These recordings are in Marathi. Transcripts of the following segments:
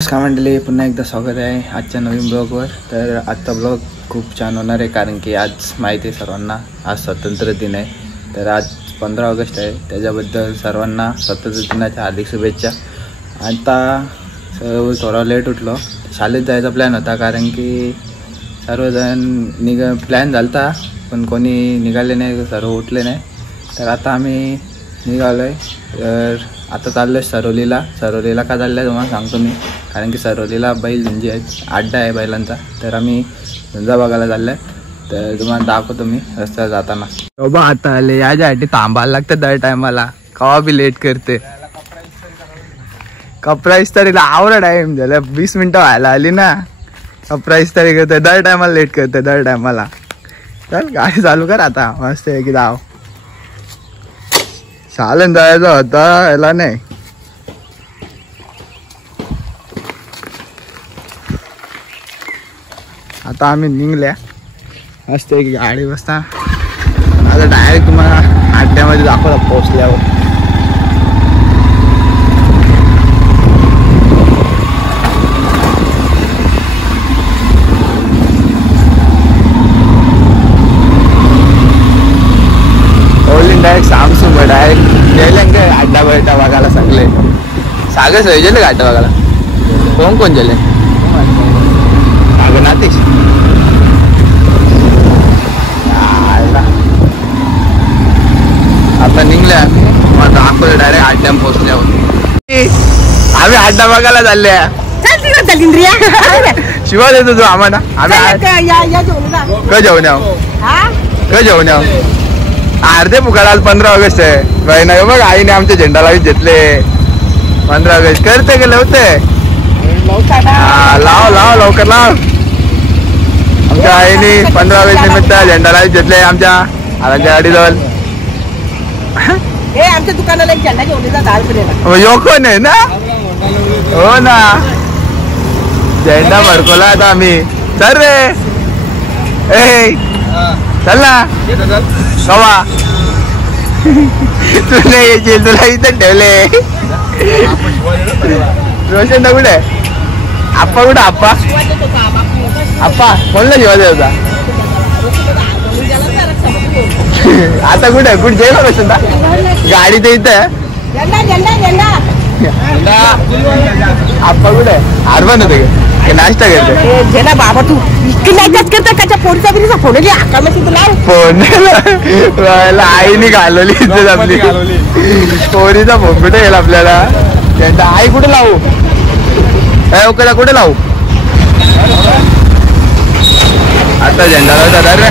नमस्कार मंडळी, पुन्हा एकदा स्वागत आहे आजच्या नवीन ब्लॉगवर। तर आजचा ब्लॉग खूप छान होणार आहे, कारण की आज माहिती आहे सर्वांना आज स्वातंत्र्य दिन आहे। तर आज 15 ऑगस्ट आहे, त्याच्याबद्दल सर्वांना स्वातंत्र्य दिनाच्या हार्दिक शुभेच्छा। आता थोडा लेट उठलो, शाळेत जायचा प्लॅन होता, कारण की सर्वजण प्लॅन झालता पण कोणी निघाले नाही, सर्व उठले नाही। तर आता आम्ही निघालो आहे। तर आता चाललो आहे सरोलीला का चाललं आहे तुम्हाला सांगतो मी, कारण की सरोलीला बैल झुंजी आहेत, अड्डा आहे बैलांचा। तर आम्ही झुंजा बघायला चाललो आहे, तर तुम्हाला दाखवतो मी रस्त्याला जाताना। बाबा आता आले, याच्यासाठी थांबायला लागतं दर टायमाला, कवा बी लेट करते। कपडा इस्तारीला आवड टाईम झाला, 20 मिनटं व्हायला आली ना, कपडा इस्तारी करते दर टायमाला, लेट करते दर टायमाला। चल गाडी चालू कर आता, मस्त आहे की जाव। चालन जायचं होता याला नाही, आता आम्ही निघल्या मस्त की गाडी बसता। आता डायरेक्ट तुम्हाला अड्ड्यामध्ये दाखवला पोहोचल्यावर। डायरेक्ट सामसून डायरेक्ट गेले अड्डा बैठा बघायला सगळे, सागर सही गेले का अड्डा बघायला? कोण गेले? सागर नातेश आता निघले आम्ही, मग दाखवले डायरेक्ट अड्ड्यात पोहोचल्यावर। आम्ही अड्डा बघायला चालले, शिवा देतो तू आम्हाला। आम्ही क जाऊन याव अर्धे फुकाड, आज 15 ऑगस्ट आहे बहिणा, बघ आईने आमच्या झेंडा लावून घेतले। 15 ऑगस्ट करते का लवते? लाव लवकर लाव। आमच्या आईने 15 ऑगस्ट निमित्त झेंडा लावून घेतले आमच्या आरांच्या गाडीजवळ। आमच्या दुकानाला एक झेंडा घेऊन येतात, यो कोण आहे ना? हो ना, झेंडा भडकवला आता आम्ही। चल रे, ए चल ना कवा तुला येशील, तुला इथं ठेवले। रोशन कुठे? आप्पा कुठे? आप्पा कोणला जेवायचा होता? आता कुठे जेवा रोशन? गाडी तर इथं। आप्पा कुठे? आरबन होते का नाश्ता करते? बाबा तू करता फोन आईने घालवली इज्जत आपली, पोरीचा फोन कुठे येईल आपल्याला? झेंडा आई कुठे लावू? ओकेला कुठे लावू? आता झेंडा लावतात रे,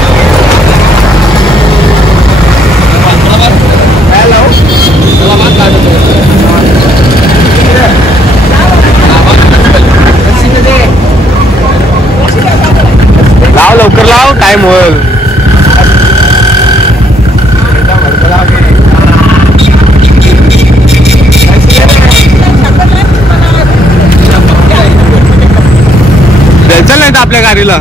लाव लवकर लाव, टाइम होईल। चल नाही तर आपल्या गाडीला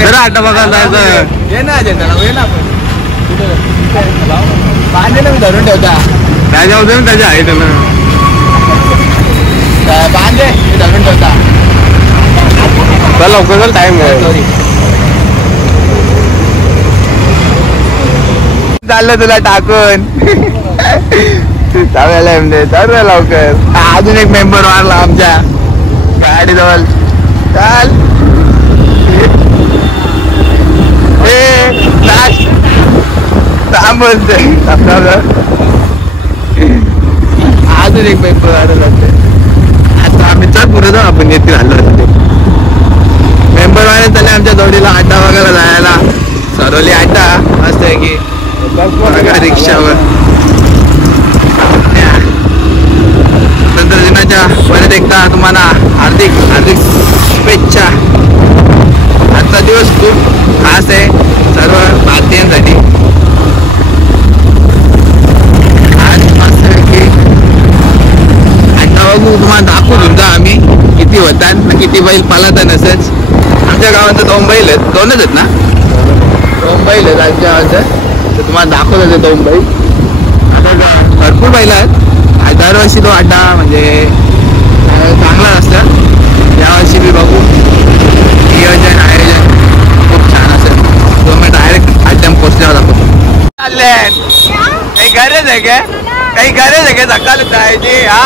जरा अड्डा बघायला जायचं। ये ना झेंडा लाव, ये ना बांधेला मी धरून ठेवता, त्याच्या होते ना त्याच्या आहे त्याला बांधे मी धरून ठेवता। चल लवकर चल, टाइम चाललं तुला टाकून चालायला लवकर। अजून एक मेंबर वाढला आमच्या गाडीजवळ, चाल बोलते। अजून एक मेंबर वाढत असते, आता आम्ही चल पुढे जाऊ, आपण येते हल्ला मेंबर वाढत झाले आमच्या जोडीला अड्डा वगैरे जायला। सरोली अड्डा मस्त आहे की बघा रिक्षावर। स्वातंत्र्य दिनाच्या परत एकदा तुम्हाला हार्दिक शुभेच्छा। आजचा दिवस खूप खास आहे सर्व भारतीयांसाठी। आज मस्त की अड्डा बघू, तुम्हाला दाखवू तुमचा आम्ही किती होतात, किती बैल पालतात नसच। आमच्या गावात 2 बैल आहेत, 2च आहेत ना? 2 बैल आहेत आमच्या गावात, तर तुम्हाला दाखवलं ते 2 बैल। आता भरपूर बैल आहेत. दरवर्षी तो अड्डा म्हणजे चांगला असतं. यावर्षी मी बघू नियोजन आयोजन खूप छान असेल. तो मी डायरेक्ट अड्ड्याम पोचल्यावर दाखवतो. चालले काही गरज आहे काय? काही गरज आहे का सकाळ जायची? हा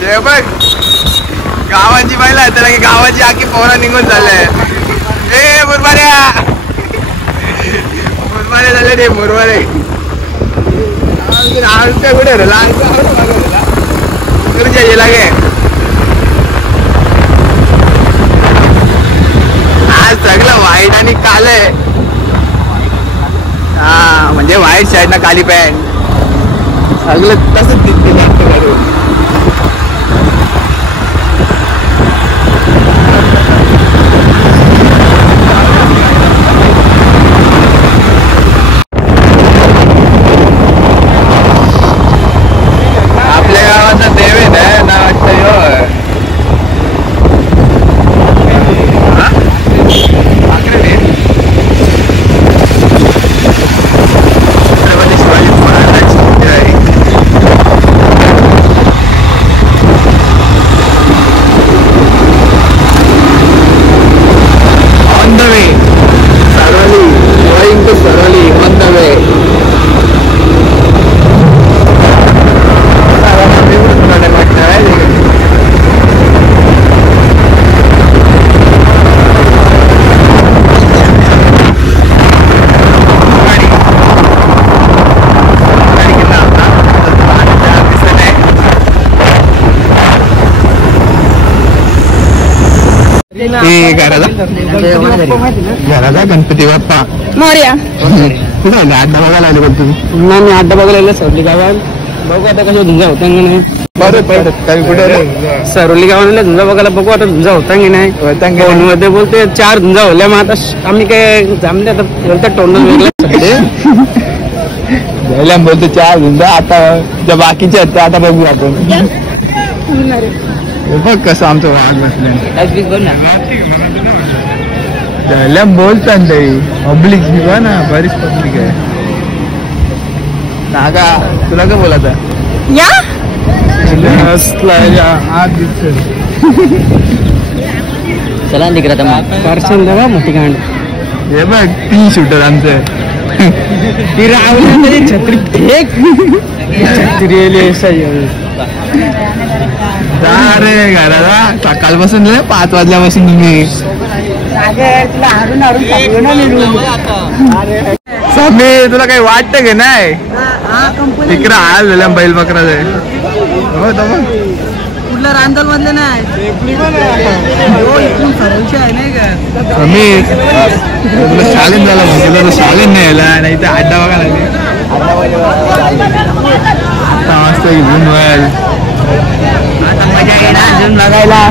ते बघ गावाची बैल आहे त्याला की गावाची आखी पोरं निघून चालले. ए मुरमाऱ्या मुरमारे झाले रे मुरमारे. कुठे रे लागे आज सगळं व्हाईट आणि काल आहे. हा म्हणजे व्हाईट शर्ट ना काली पॅन्ट सगळं तसंच दिसते. घराचा गणपती बाप्पा मोरया. कुठे अड्डा बघायला आले पण तुम्ही? मी अड्डा बघायला सरवली गावात. बघू आता कसं धुंजा होता की नाही. बरं काही कुठे सरवली गावाला धुंजा बघायला बघू आता धुंजा होता की नाही. मध्ये बोलते 4 धुंजा होल्या. मग आता आम्ही काय जमले आता बोलतात तोंड वेगळं पहिल्या बोलतो 4 धुंजा. आता ज्या बाकीचे आहेत त्या आता बघू आपण. बघ कसं आमचं वाघ बसलं बोलतात ते पब्लिक बघ ना बरीच पब्लिक आहे. नागा तुला काय बोलायचं या चला निघा पर्सन बघा मोठी कांड. हे बघ 3 शूटर आमचं. ती रावली छत्री फेक छत्री रे घराला सकाळपासून 5 वाजल्यापासून तुम्ही समीर तुला काही वाटतं की नाही? तिकडे हाल झाल्या बैल बकराचे. हो कुठला रांदल मधले नाही समीर तुला शालेन झाला तुला तर शालेन नाही यायला नाही तर अड्डा बघायला लागले. आता मस्त घेऊन वळ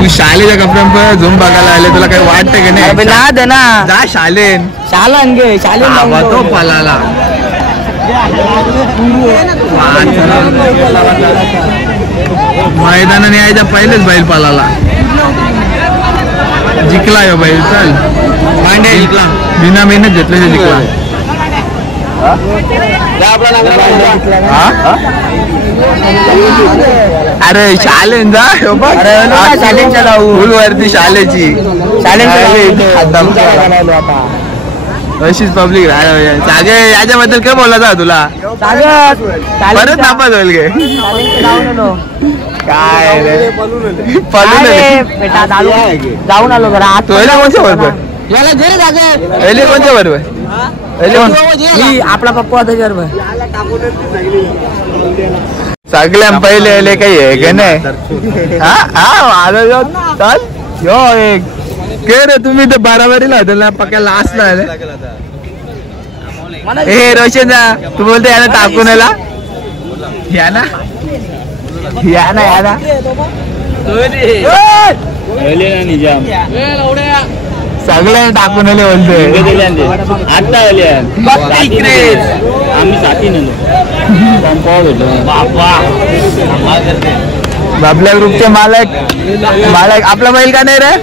तू शालेच्या कपड्यांवर झूम बघायला आले. तुला काही वाटतं की नाही? ना जा शालेन शालन घे शालेन तो पलाला मैदानाने यायच्या पहिलेच बैल पलाला जिंकला यो बैल. चल मांडे जिंकला बिना मेहनत घेतले जिंकला. अरे शालेन जा शालेनच्या जाऊ फुलवरती शालेची अशीच पब्लिक सागे. याच्याबद्दल काय बोलायचं तुला? परत नापास होईल गे काय रे पळून जाऊन आलो जरा कोणत्या बरोबर कोणत्या बरोबर आपला पप्पा होता सगळ्या पहिले काही आहे का नाही? हा यो एक के रे तुम्ही तर बाराबारीला होता ना पक्या लास्ट ना. हे रोशन तू बोलते याला टाकून याला या ना या ना या ना सगळ्या टाकून आले बोलतोय. आता आम्ही साथी आपल्या ग्रुपचे मालक आपला बैल का नाही रे?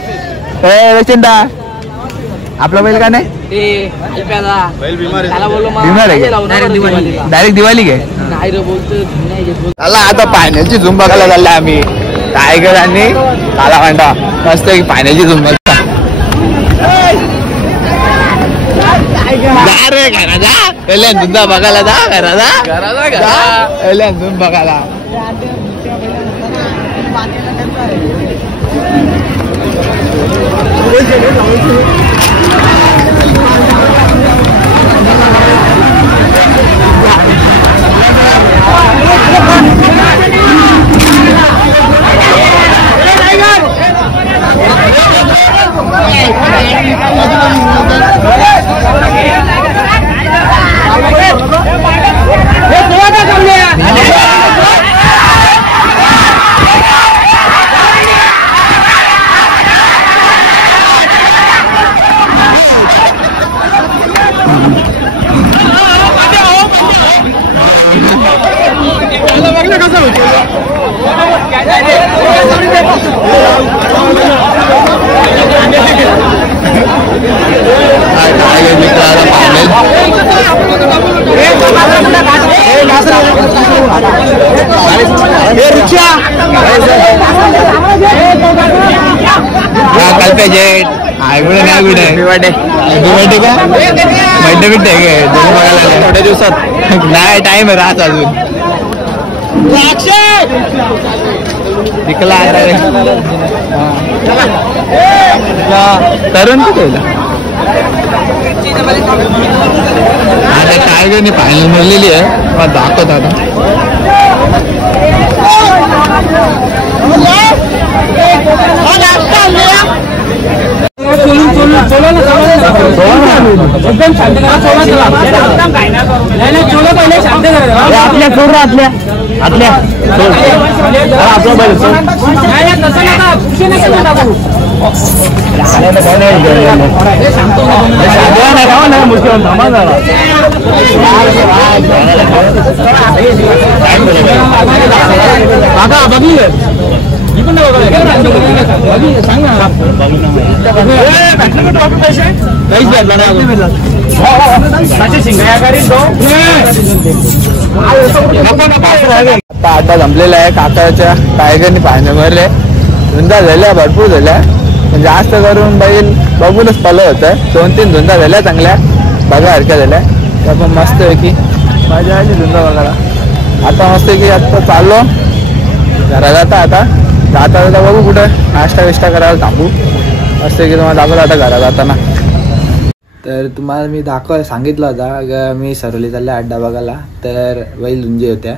रोशनदा आपला बैल का नाही बिमार आहे डायरेक्ट दिवाळी घे चला आता पाण्याची झुंब बघायला चालले आम्ही टायगर आणि काला वांडा मस्त पाण्याची झुंब धुंदा बघायला जा घराला धुंद बघायला थोड्या दिवसात नाही टाइम आहे राहत अजून तिकला तरुण कुठे आता टायगर नाही फायनल मिळलेली आहे मग दाखवत आता एकदम शांत करा आपल्या सोड आपल्या आपल्या आपला बैल तसं नका खुशी नका बघितलं सांग ना आता जमलेला आहे काकाच्या टायगरनी पाहण्या भरले धुंदा झाल्या भरपूर झाल्या म्हणजे जास्त करून बैल बघूनच पलं होतं 2-3 धुंदा झाल्या चांगल्या बघासारख्या झाल्या त्या पण मस्त आहे की मजा आली धुंदा बघायला आता मस्त की आता चाललो घरा जाता आता बघू कुठं नाश्ता विष्टा करायला थांबू मस्त की तुम्हाला दाखवलं आता घरा जाताना तर तुम्हाला मी सांगितलं होता मी सरवली चालले अड्डा बघायला तर बैल धुंजे होत्या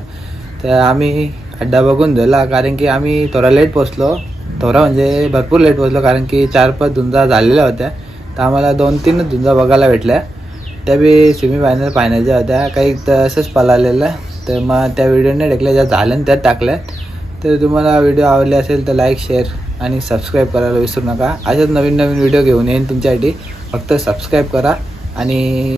तर आम्ही अड्डा बघून झाला कारण की आम्ही थोडा लेट पोचलो थोडा म्हणजे भरपूर लेट पोचलो कारण की 4-5 धुंजा झालेल्या होत्या तर आम्हाला 2-3 धुंजा बघायला भेटल्या त्या बी सेमीफायनल फायनलच्या होत्या काही तसंच पळालेलं तर मग त्या व्हिडिओने ढकल्या ज्या झाल्या त्यात टाकल्या तर तुम्हाला व्हिडिओ आवडले असेल तर लाईक शेअर आणि सबस्क्राईब करायला विसरू नका अशाच नवीन व्हिडिओ घेऊन येईन तुमच्यासाठी फक्त सबस्क्राईब करा आणि